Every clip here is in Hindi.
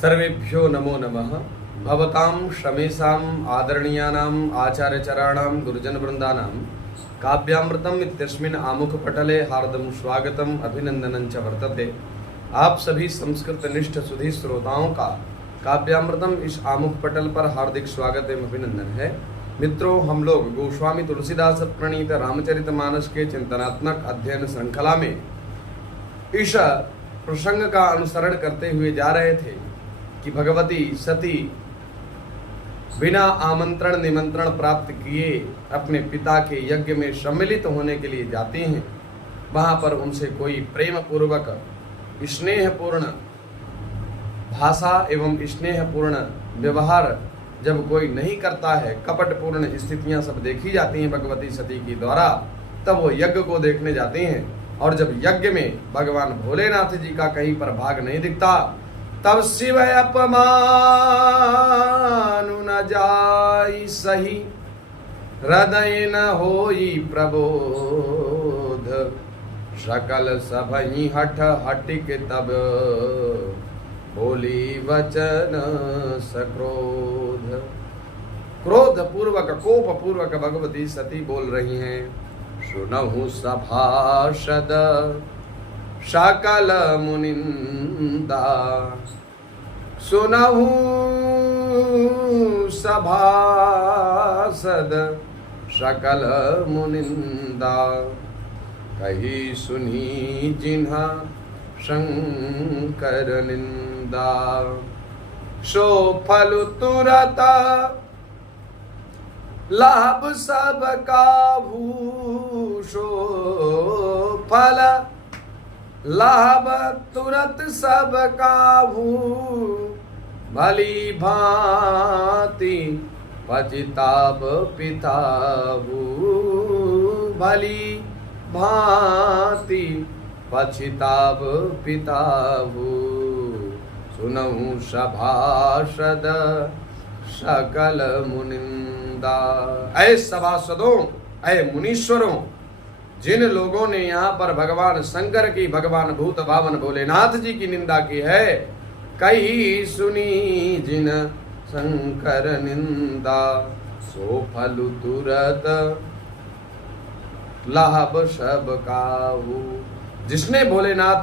सर्वेभ्यो नमो नमः। भवतां शमेषाम् आदरणीयानाम् आचार्यचराणां गुरुजनवृन्दानां काव्यामृतम् इत्यस्मिन् आमुखपटले हार्दं स्वागतम् अभिनंदनं च वर्तते। आप सभी संस्कृतनिष्ठ सुधी श्रोताओं का काव्यामृतम इस आमुखपटल पर हार्दिक स्वागत एवं अभिनंदन है। मित्रों, हम लोग गोस्वामी तुलसीदास प्रणीत रामचरितमानस के चिंतनात्मक अध्ययन श्रृंखला में इस प्रसंग का अनुसरण करते हुए जा रहे थे कि भगवती सती बिना आमंत्रण निमंत्रण प्राप्त किए अपने पिता के यज्ञ में सम्मिलित होने के लिए जाती हैं। वहां पर उनसे कोई प्रेम पूर्वक स्नेहपूर्ण भाषा एवं स्नेहपूर्ण व्यवहार जब कोई नहीं करता है, कपटपूर्ण स्थितियां सब देखी जाती हैं भगवती सती की द्वारा, तब वो यज्ञ को देखने जाते हैं। और जब यज्ञ में भगवान भोलेनाथ जी का कहीं पर भाग नहीं दिखता, तब शिव अपमानु न जाई सही, हृदय न होई प्रबोध, सकल सबहि हठ हटिक तब, बोली वचन सक्रोध। क्रोध पूर्वक कोप पूर्वक भगवती सती बोल रही हैं। सुनहु सभासद सकल मुनिंदा, सुनहु सभासद सकल मुनिंदा, कही सुनी जिन्हा शंकर निंदा, सो फल तुरत लाभ सब काहू, सो फल लाभ तुरत सब काहू, भली भांति पतिताप पिताहू, भली भांति पछिताब पिताहू, सुनहु सभासद सकल मुनिंदा। ऐ सभासदों, ऐ मुनीश्वरों, जिन लोगों ने यहाँ पर भगवान शंकर की, भगवान भूत भावन भोलेनाथ जी की निंदा की है, कही सुनी जिन शंकर निंदा, सो फल तुरत लाभ सब काहू। जिसने भोलेनाथ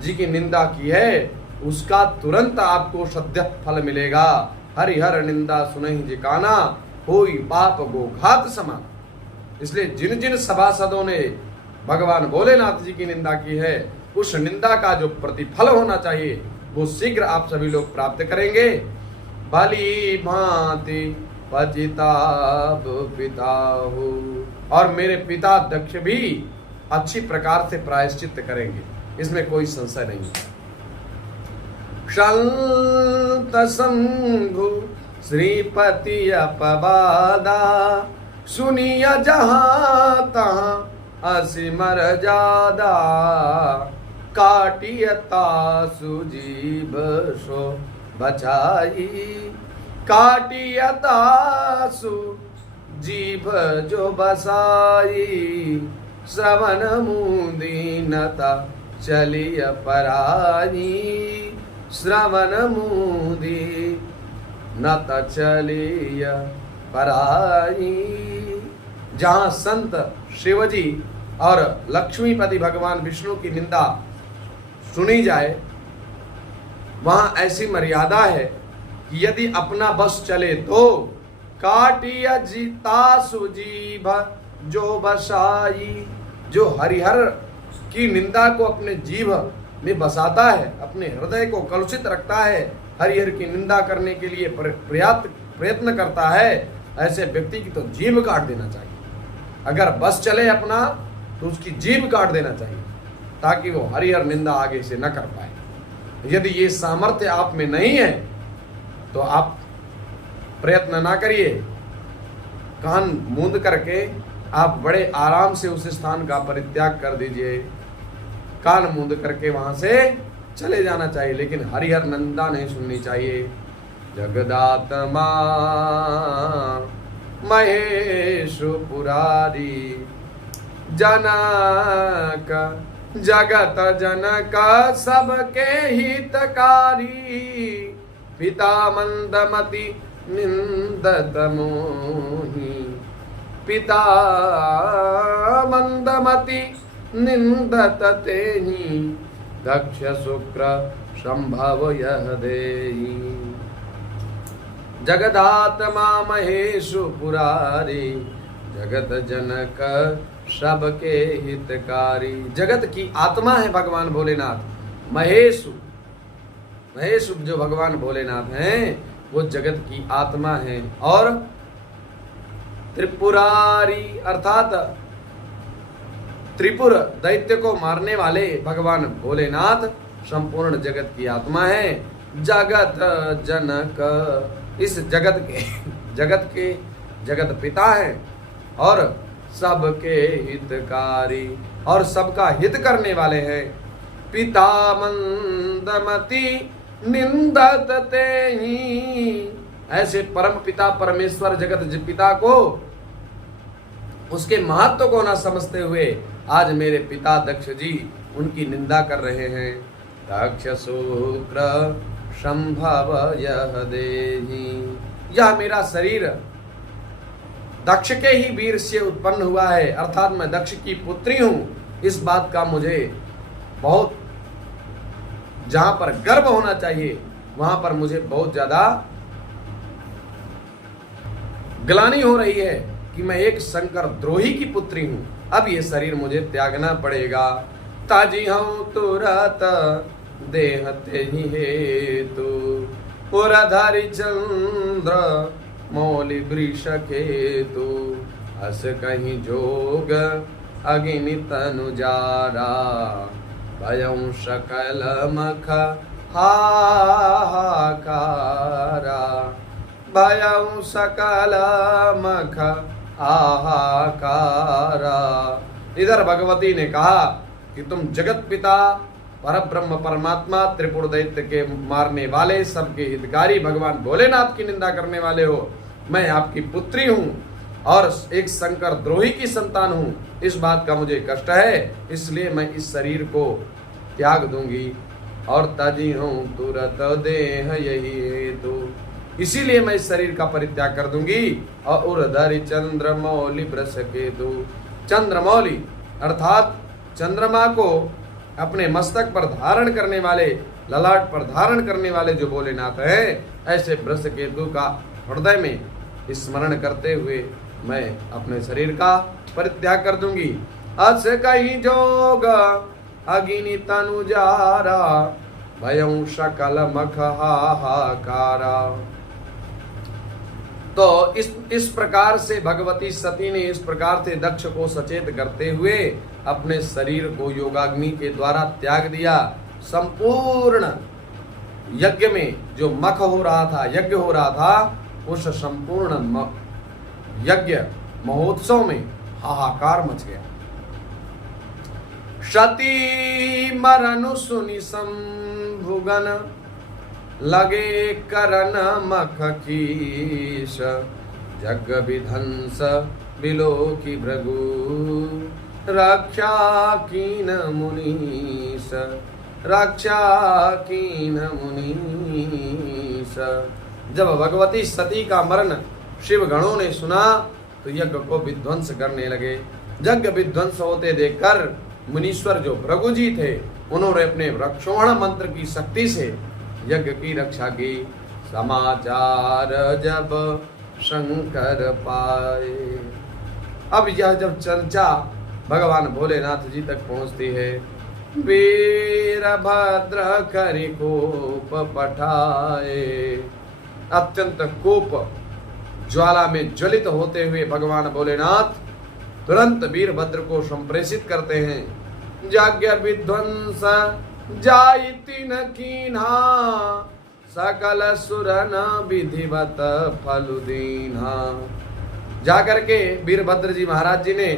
जी की निंदा की है, उसका तुरंत आपको सद्य फल मिलेगा। हरिहर निंदा सुनहि जिकाना, होई पाप गोघात समान। इसलिए जिन जिन सभासदों ने भगवान भोलेनाथ जी की निंदा की है, उस निंदा का जो प्रतिफल होना चाहिए वो शीघ्र आप सभी लोग प्राप्त करेंगे। भली भांति पतिताप पिताहू, और मेरे पिता दक्ष भी अच्छी प्रकार से प्रायश्चित करेंगे, इसमें कोई संशय नहीं है। संत संघु श्रीपति अपवादा, सुनिया जहाँ तहाँ असिमर जादा, काटियता सुजीव सो बचाई, काटियता सुजीव जो बसाई, श्रवण मुदीनता चलिय पराई, श्रवण मुदी नत चलिय पराई। जहाँ संत शिवजी और लक्ष्मीपति भगवान विष्णु की निंदा सुनी जाए, वहाँ ऐसी मर्यादा है कि यदि अपना बस चले तो काटिया जीता सुजीभ जो बसाई। जो हरिहर की निंदा को अपने जीभ में बसाता है, अपने हृदय को कलुषित रखता है, हरिहर की निंदा करने के लिए प्रयत्न करता है, ऐसे व्यक्ति की तो जीभ काट देना चाहिए। अगर बस चले अपना तो उसकी जीभ काट देना चाहिए, ताकि वो हरिहर निंदा आगे से न कर पाए। यदि ये सामर्थ्य आप में नहीं है तो आप प्रयत्न ना करिए। कान मूंद करके आप बड़े आराम से उस स्थान का परित्याग कर दीजिए, कान मूंद करके वहां से चले जाना चाहिए, लेकिन हरिहर निंदा नहीं सुननी चाहिए। जगदात्मा महेश पुरारी, जनक जगत जनक सबके हितकारी, पिता मंदमति निंदत मोहि, पिता मंदमति निंदत तेहि, दक्ष शुक्र संभव यह देहि। जगदात्मा महेशु पुरारी, जगत जनक सबके हितकारी। जगत की आत्मा है भगवान भोलेनाथ। महेशु, महेशु जो भगवान भोलेनाथ हैं वो जगत की आत्मा है। और त्रिपुरारी अर्थात त्रिपुर दैत्य को मारने वाले भगवान भोलेनाथ संपूर्ण जगत की आत्मा है। जगत जनक, इस जगत के जगत पिता है और सबके हितकारी, और सबका हित करने वाले हैं। पिता मंदमति निंदत तेहि, ऐसे परम पिता परमेश्वर जगत पिता को, उसके महत्व को न समझते हुए आज मेरे पिता दक्ष जी उनकी निंदा कर रहे हैं। दक्ष सूत्र संभव यह देहि, यह मेरा शरीर दक्ष के ही वीर से उत्पन्न हुआ है, अर्थात मैं दक्ष की पुत्री हूं। इस बात का मुझे बहुत, जहां पर गर्व होना चाहिए वहां पर मुझे बहुत ज्यादा ग्लानि हो रही है कि मैं एक शंकर द्रोही की पुत्री हूं। अब ये शरीर मुझे त्यागना पड़ेगा। ताजी हूं तुरत देह तेहि हेतु, पुरधारी चंद्र मौलि वृष केतु, अस कहीं जोग अग्नि तनु जारा, भयं सकल मख हाहाकारा, भयं सकल मख हाहाकारा। इधर भगवती ने कहा कि तुम जगत पिता परब्रह्म परमात्मा त्रिपुर दैत्य के मारने वाले सबके हितकारी भगवान भोलेनाथ की निंदा करने वाले हो। मैं आपकी पुत्री हूं और एक शंकर द्रोही की संतान हूं। इस बात का मुझे कष्ट है, इसलिए मैं इस शरीर को त्याग दूंगी। और ताजी हूं तुरत देह यही हेतु, इसीलिए मैं इस शरीर का परित्याग कर दूंगी। और उर्धरि चंद्रमौलि वृष केतु, चंद्रमौलि अर्थात चंद्रमा को अपने मस्तक पर धारण करने वाले, ललाट पर धारण करने वाले जो भोलेनाथ है, ऐसे वृष केतु का हृदय में स्मरण करते हुए मैं अपने शरीर का परित्याग कर दूंगी। अस कहीं जोग अग्नि तनु जारा, भयं सकल मख हाहाकारा। तो इस प्रकार से भगवती सती ने इस प्रकार से दक्ष को सचेत करते हुए अपने शरीर को योगाग्नि के द्वारा त्याग दिया। संपूर्ण यज्ञ में जो मख हो रहा था, यज्ञ हो रहा था, उस संपूर्ण यज्ञ महोत्सव में हाहाकार मच गया। सती मरनु सुनि संभुगन, लगे करन मख कीश, जग विध्वंस बिलो की भृगु, रक्षा कीन मुनीश, रक्षा कीन मुनीश। जब भगवती सती का मरण शिव गणों ने सुना तो यज्ञ को विध्वंस करने लगे। यज्ञ विध्वंस होते देखकर मुनीश्वर जो भृगु जी थे, उन्होंने अपने रक्षोहण मंत्र की शक्ति से यज्ञ की रक्षा की। समाचार जब शंकर पाए, अब यह जब चर्चा भगवान भोलेनाथ जी तक पहुंचती है, वीरभद्र करि कोप पठाए, अत्यंत कोप ज्वाला में ज्वलित होते हुए भगवान भोलेनाथ तुरंत वीरभद्र को संप्रेषित करते हैं। यज्ञ विध्वंस जाइति न कीन्हा, सकल सुरन विधिवत फलु दीन्हा। जाकर के वीरभद्र जी महाराज जी ने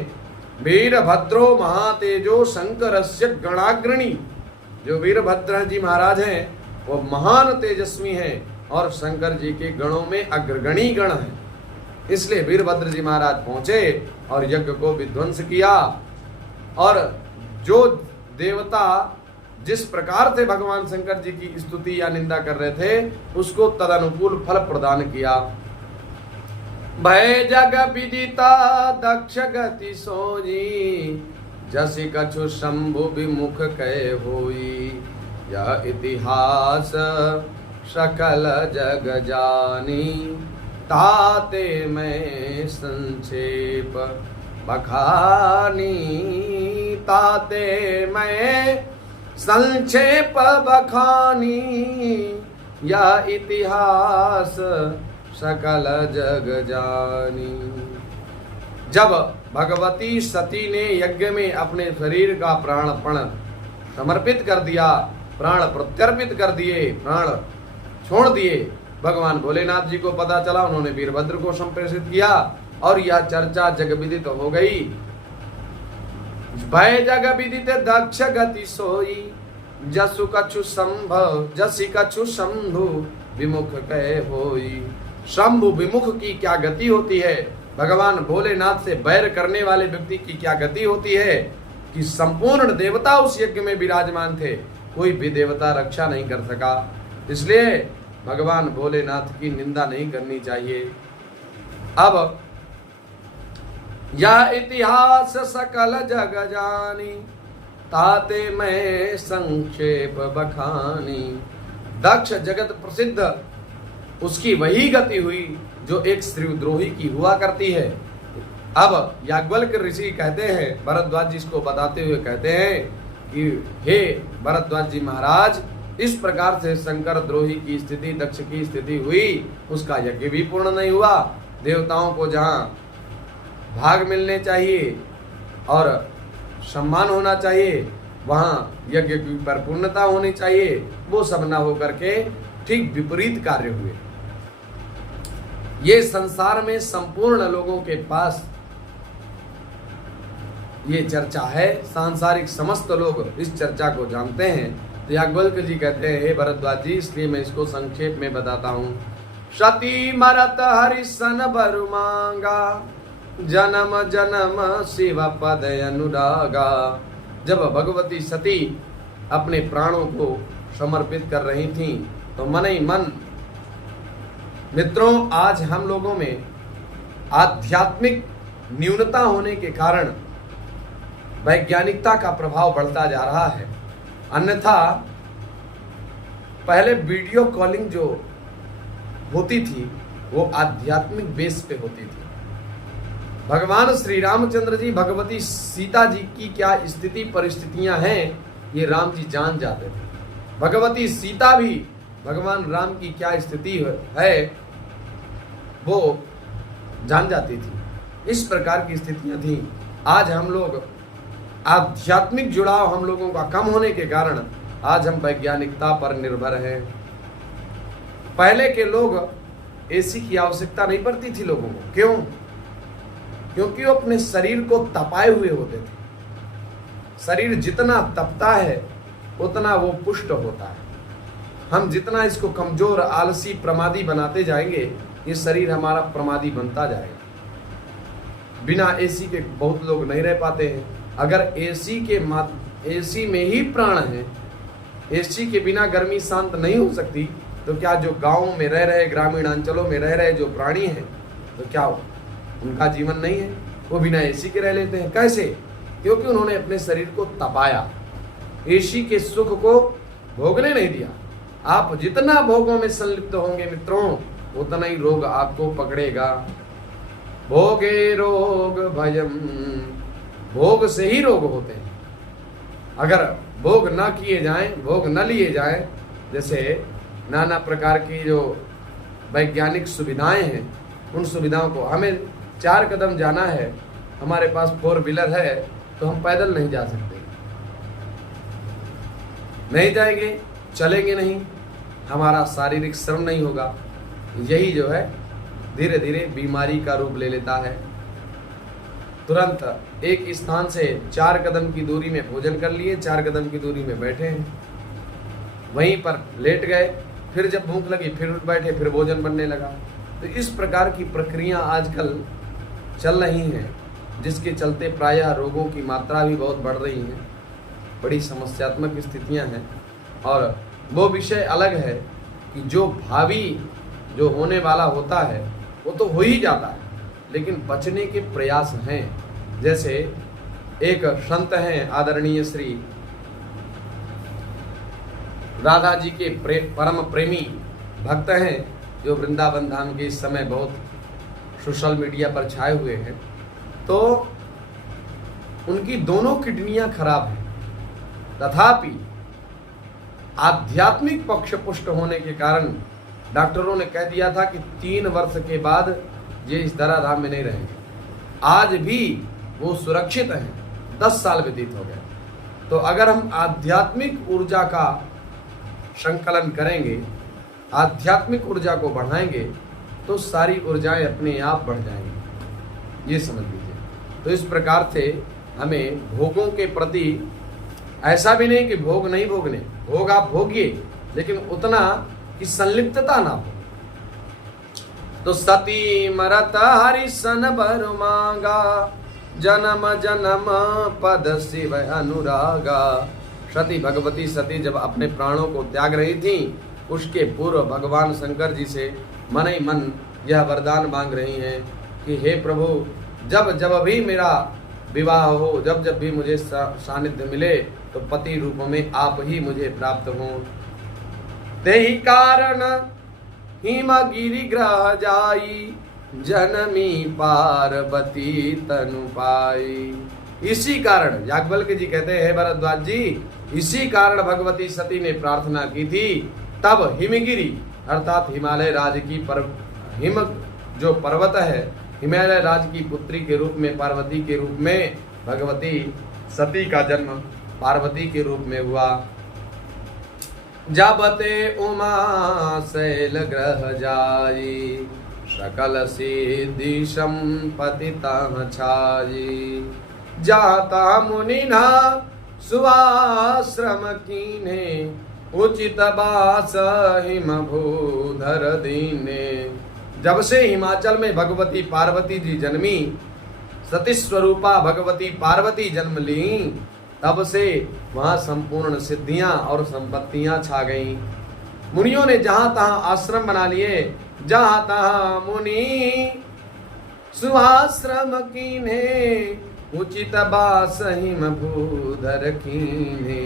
वीरभद्रो महातेजो शंकरस्य गणाग्रणी, जो वीरभद्र जी महाराज हैं वो महान तेजस्वी हैं और शंकर जी के गणों में अग्रगणी गण हैं। इसलिए वीरभद्र जी महाराज पहुंचे और यज्ञ को विध्वंस किया। और जो देवता जिस प्रकार से भगवान शंकर जी की स्तुति या निंदा कर रहे थे उसको तदनुकूल फल प्रदान किया। भय जग विदिता दक्ष गति सोई, जसि कछु शंभु विमुख कहे होई। यह इतिहास सकल जग जानी, ताते मैं संक्षेप बखानी। ताते मैं संक्षेप बखानी, यह इतिहास सकल जग जानी। जब भगवती सती ने यज्ञ में अपने शरीर का प्राणपण समर्पित कर दिया, प्राण प्रत्यर्पित कर दिए, प्राण छोड़ दिए, भगवान भोलेनाथ जी को पता चला, उन्होंने वीरभद्र को संप्रेषित किया और यह चर्चा जग विदित हो गई। भय जग विदित दक्ष गति सोई, जसु कछु संभव जसि कछु शंभु विमुख कहे होई। शंभु विमुख की क्या गति होती है, भगवान भोलेनाथ से बैर करने वाले व्यक्ति की क्या गति होती है कि संपूर्ण देवता उस यज्ञ में विराजमान थे, कोई भी देवता रक्षा नहीं कर सका। इसलिए भगवान भोलेनाथ की निंदा नहीं करनी चाहिए। अब यह इतिहास सकल जग जानी, ताते मैं संक्षेप बखानी। दक्ष जगत प्रसिद्ध उसकी वही गति हुई जो एक स्त्रीद्रोही की हुआ करती है। अब याज्ञवल्क्य ऋषि कहते हैं, भरद्वाज जी इसको बताते हुए कहते हैं कि हे भरद्वाज जी महाराज, इस प्रकार से शंकर द्रोही की स्थिति, दक्ष की स्थिति हुई, उसका यज्ञ भी पूर्ण नहीं हुआ। देवताओं को जहाँ भाग मिलने चाहिए और सम्मान होना चाहिए, वहाँ यज्ञ की परिपूर्णता होनी चाहिए, वो सब न होकर के ठीक विपरीत कार्य हुए। ये संसार में संपूर्ण लोगों के पास ये चर्चा है, सांसारिक समस्त लोग इस चर्चा को जानते हैं। तो याज्ञवल्क्य जी कहते हैं, हे भरद्वाज जी, इसलिए मैं इसको संक्षेप में बताता हूँ। सती मरत हरिसन बरु मांगा, जन्म जन्म शिव पद अनुरागा। जब भगवती सती अपने प्राणों को समर्पित कर रही थी तो मन ही मन, मित्रों, आज हम लोगों में आध्यात्मिक न्यूनता होने के कारण वैज्ञानिकता का प्रभाव बढ़ता जा रहा है। अन्यथा पहले वीडियो कॉलिंग जो होती थी वो आध्यात्मिक बेस पे होती थी। भगवान श्री रामचंद्र जी, भगवती सीता जी की क्या स्थिति परिस्थितियां हैं ये राम जी जान जाते थे। भगवती सीता भी भगवान राम की क्या स्थिति है वो जान जाती थी। इस प्रकार की स्थितियां थी। आज हम लोग आध्यात्मिक जुड़ाव हम लोगों का कम होने के कारण आज हम वैज्ञानिकता पर निर्भर हैं। पहले के लोग एसी की आवश्यकता नहीं पड़ती थी लोगों को। क्यों? क्योंकि वो अपने शरीर को तपाए हुए होते थे। शरीर जितना तपता है उतना वो पुष्ट होता है। हम जितना इसको कमजोर, आलसी, प्रमादी बनाते जाएंगे, ये शरीर हमारा प्रमादी बनता जाएगा। बिना एसी के बहुत लोग नहीं रह पाते हैं। अगर एसी में ही प्राण है, एसी के बिना गर्मी शांत नहीं हो सकती, तो क्या जो गाँव में रह रहे, ग्रामीण अंचलों में रह रहे जो प्राणी हैं, तो क्या उनका जीवन नहीं है? वो बिना एसी के रह लेते हैं। कैसे? क्योंकि उन्होंने अपने शरीर को तपाया, एसी के सुख को भोगने नहीं दिया। आप जितना भोगों में संलिप्त होंगे मित्रों, उतना ही रोग आपको पकड़ेगा। भोगे रोग भयम, भोग से ही रोग होते हैं। अगर भोग ना किए जाएं, भोग न लिए जाएं, जैसे नाना प्रकार की जो वैज्ञानिक सुविधाएं हैं, उन सुविधाओं को, हमें 4 कदम जाना है, हमारे पास 4 व्हीलर है, तो हम पैदल नहीं जा सकते, नहीं जाएंगे, चलेंगे नहीं, हमारा शारीरिक श्रम नहीं होगा। यही जो है धीरे धीरे बीमारी का रूप ले लेता है। तुरंत एक स्थान से 4 कदम की दूरी में भोजन कर लिए, 4 कदम की दूरी में बैठे हैं, वहीं पर लेट गए, फिर जब भूख लगी फिर उठ बैठे, फिर भोजन बनने लगा। तो इस प्रकार की प्रक्रिया आजकल चल रही हैं, जिसके चलते प्रायः रोगों की मात्रा भी बहुत बढ़ रही है। बड़ी समस्यात्मक स्थितियां हैं। और वो विषय अलग है कि जो भावी जो होने वाला होता है वो तो हो ही जाता है, लेकिन बचने के प्रयास हैं। जैसे एक संत हैं आदरणीय श्री राधा जी के परम प्रेमी भक्त हैं, जो वृंदावन धाम के इस समय बहुत सोशल मीडिया पर छाए हुए हैं। तो उनकी दोनों किडनियां खराब हैं, तथापि आध्यात्मिक पक्ष पुष्ट होने के कारण डॉक्टरों ने कह दिया था कि 3 वर्ष के बाद ये इस धराधाम में नहीं रहेंगे। आज भी वो सुरक्षित हैं, 10 साल व्यतीत हो गए। तो अगर हम आध्यात्मिक ऊर्जा का संकलन करेंगे, आध्यात्मिक ऊर्जा को बढ़ाएंगे, तो सारी ऊर्जाएं अपने आप बढ़ जाएंगी, ये समझ लीजिए। तो इस प्रकार से हमें भोगों के प्रति ऐसा भी नहीं कि भोग नहीं भोगने, भोग आप भोगिए, लेकिन उतना कि संलिप्तता ना हो। तो सती मरत हरिसन बर मांगा, जन्म जन्म पद शिव अनुरागा। सती भगवती सती जब अपने प्राणों को त्याग रही थी, उसके पूर्व भगवान शंकर जी से मन ही मन यह वरदान मांग रही हैं कि हे प्रभु, जब जब भी मेरा विवाह हो, जब जब भी मुझे सानिध्य मिले, तो पति रूप में आप ही मुझे प्राप्त हों। तेहि कारण हिमगिरि ग्रह जाई, जनमी पार्वती तनु पाई। इसी कारण याज्ञवल्क्य जी कहते हैं, भरद्वाज जी, इसी कारण भगवती सती ने प्रार्थना की थी। तब हिमगिरि अर्थात हिमालय राज की हिम जो पर्वत है, हिमालय राज की पुत्री के रूप में, पार्वती के रूप में भगवती सती का जन्म पार्वती के रूप में हुआ। जाबते उमा शैल ग्रह जाई, सकल सिद्धि संपत्ति ताह छाई। जाता मुनिना सुआश्रम कीन्हे, उचित बास हिम भूधर दीने। जब से हिमाचल में भगवती पार्वती जी जन्मी, सती स्वरूपा भगवती पार्वती जन्म ली, तब से वहां संपूर्ण सिद्धियां और संपत्तियां छा गईं। मुनियों ने जहां तहां आश्रम बना लिए, जहां तहां मुनि सुआश्रम कीन्हे, उचित बास हिम भूधर कीन्हे।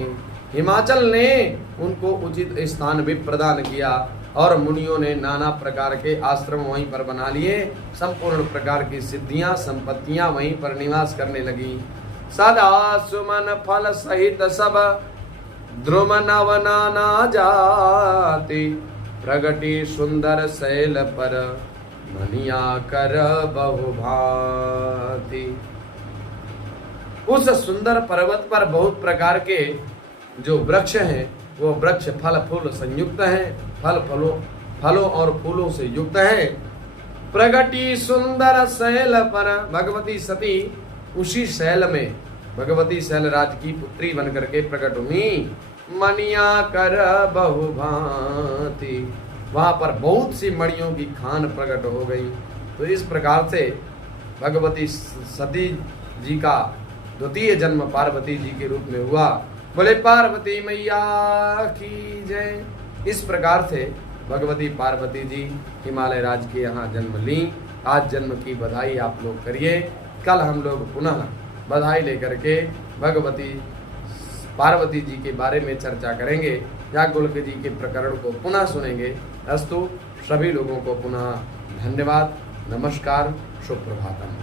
हिमाचल ने उनको उचित स्थान भी प्रदान किया और मुनियों ने नाना प्रकार के आश्रम वहीं पर बना लिए। संपूर्ण प्रकार की सिद्धियां संपत्तियां वहीं पर निवास करने लगी। सदा सुमन फल सहित सब द्रुम नव नाना जाति, प्रगति सुंदर शैल पर मनिया कर बहुभांति। उस सुंदर पर्वत पर बहुत प्रकार के जो वृक्ष हैं, वो वृक्ष फल फूल संयुक्त हैं, फलों और फूलों से युक्त है। प्रगति सुंदर शैल पर भगवती सती उसी शैल में भगवती शैलराज की पुत्री बनकर के प्रकट हुई। मनिया कर बहुभांति, वहां पर बहुत सी मणियों की खान प्रकट हो गई। तो इस प्रकार से भगवती सती जी का द्वितीय जन्म पार्वती जी के रूप में हुआ। बोले पार्वती मैया की जय। इस प्रकार से भगवती पार्वती जी हिमालय राज के यहाँ जन्म ली। आज जन्म की बधाई आप लोग करिए। कल हम लोग पुनः बधाई लेकर के भगवती पार्वती जी के बारे में चर्चा करेंगे। याज्ञवल्क्य जी के प्रकरण को पुनः सुनेंगे। अस्तु, सभी लोगों को पुनः धन्यवाद, नमस्कार, सुप्रभातम।